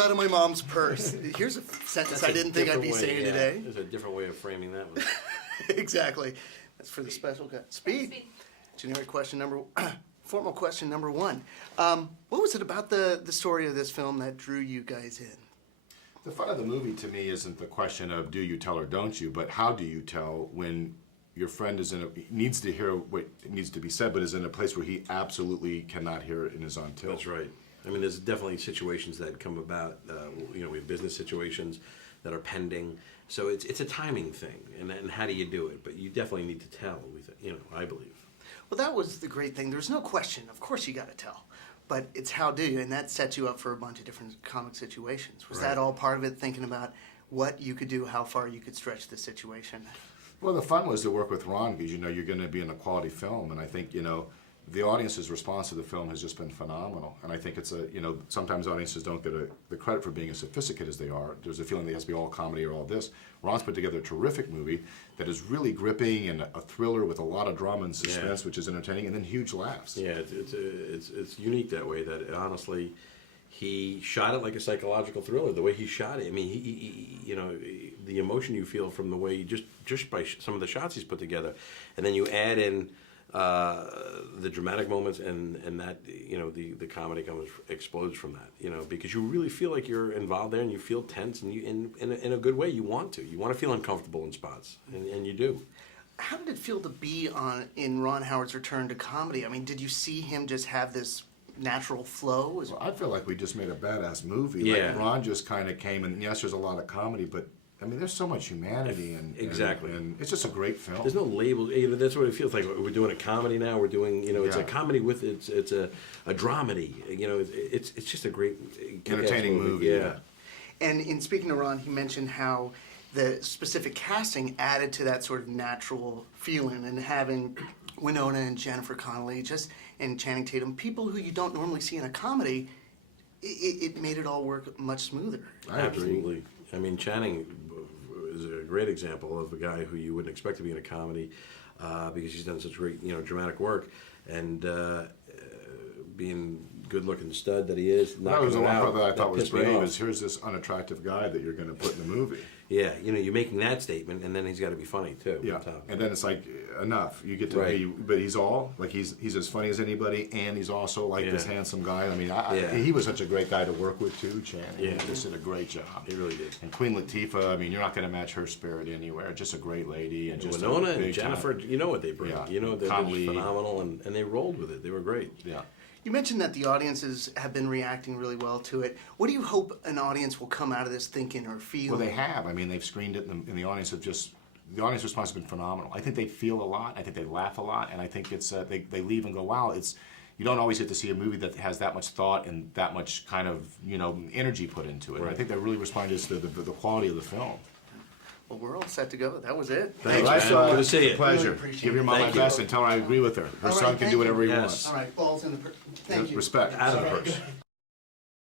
out of my mom's purse. Here's a sentence I didn't think I'd be saying today. There's a different way of framing that one. Exactly. That's for the special guy. Speed. Generic question number, formal question number one. What was it about the story of this film that drew you guys in? The fun of the movie to me isn't the question of do you tell or don't you, but how do you tell when your friend is needs to hear what needs to be said, but is in a place where he absolutely cannot hear it and is on tilt. That's right. I mean, there's definitely situations that come about. We have business situations that are pending, so it's a timing thing, and how do you do it? But you definitely need to tell. I believe. Well, that was the great thing. There's no question. Of course, you got to tell. But it's how do you, and that sets you up for a bunch of different comic situations. Was that all part of it, thinking about what you could do, how far you could stretch the situation? Well, the fun was to work with Ron because you're going to be in a quality film, and I think the audience's response to the film has just been phenomenal. And I think it's sometimes audiences don't get the credit for being as sophisticated as they are. There's a feeling that it has to be all comedy or all this. Ron's put together a terrific movie that is really gripping and a thriller with a lot of drama and suspense, which is entertaining, and then huge laughs. Yeah, it's unique that way. That honestly, he shot it like a psychological thriller. The way he shot it, I mean, the emotion you feel from the way just by some of the shots he's put together, and then you add in the dramatic moments and that the comedy explodes from that, because you really feel like you're involved there and you feel tense, and you in a good way you want to feel uncomfortable in spots, and you do. How did it feel to be in Ron Howard's return to comedy? I mean, did you see him just have this natural flow? Well, I feel like we just made a badass movie. Yeah. Like Ron just kind of came, and yes, there's a lot of comedy, but I mean, there's so much humanity, and it's just a great film. There's no label. That's what it feels like. We're doing a comedy now. We're doing, it's a comedy with it's a dramedy. It's just a great entertaining movie. Yeah. And in speaking to Ron, he mentioned how the specific casting added to that sort of natural feeling, and having Winona and Jennifer Connelly and Channing Tatum, people who you don't normally see in a comedy, it made it all work much smoother. Absolutely. I mean, Channing is a great example of a guy who you wouldn't expect to be in a comedy because he's done such great, dramatic work, and being good-looking stud that he is. That was the one part that I thought was brave. Is here's this unattractive guy that you're going to put in the movie. Yeah, you're making that statement, and then he's got to be funny too. Yeah, and then it's like enough. You get to be, but he's as funny as anybody, and he's also like this handsome guy. I mean, he was such a great guy to work with too, Channing. Yeah, he just did a great job. He really did. And Queen Latifah, I mean, you're not going to match her spirit anywhere. Just a great lady, and just Winona and Jennifer. You know what they bring. Yeah. They're just phenomenal, and they rolled with it. They were great. Yeah. You mentioned that the audiences have been reacting really well to it. What do you hope an audience will come out of this thinking or feeling? Well, they have. I mean, they've screened it, and the audience the audience response has been phenomenal. I think they feel a lot. I think they laugh a lot, and I think it's they leave and go, wow, you don't always get to see a movie that has that much thought and that much kind of energy put into it. Right. I think that really responds to the quality of the film. Well, we're all set to go. That was it. Thanks, man. Good to see you. Pleasure. Really Give your mom my best and tell her I agree with her. Her son can do whatever he wants. All right, balls in the... Thank you. Respect. Out of the purse.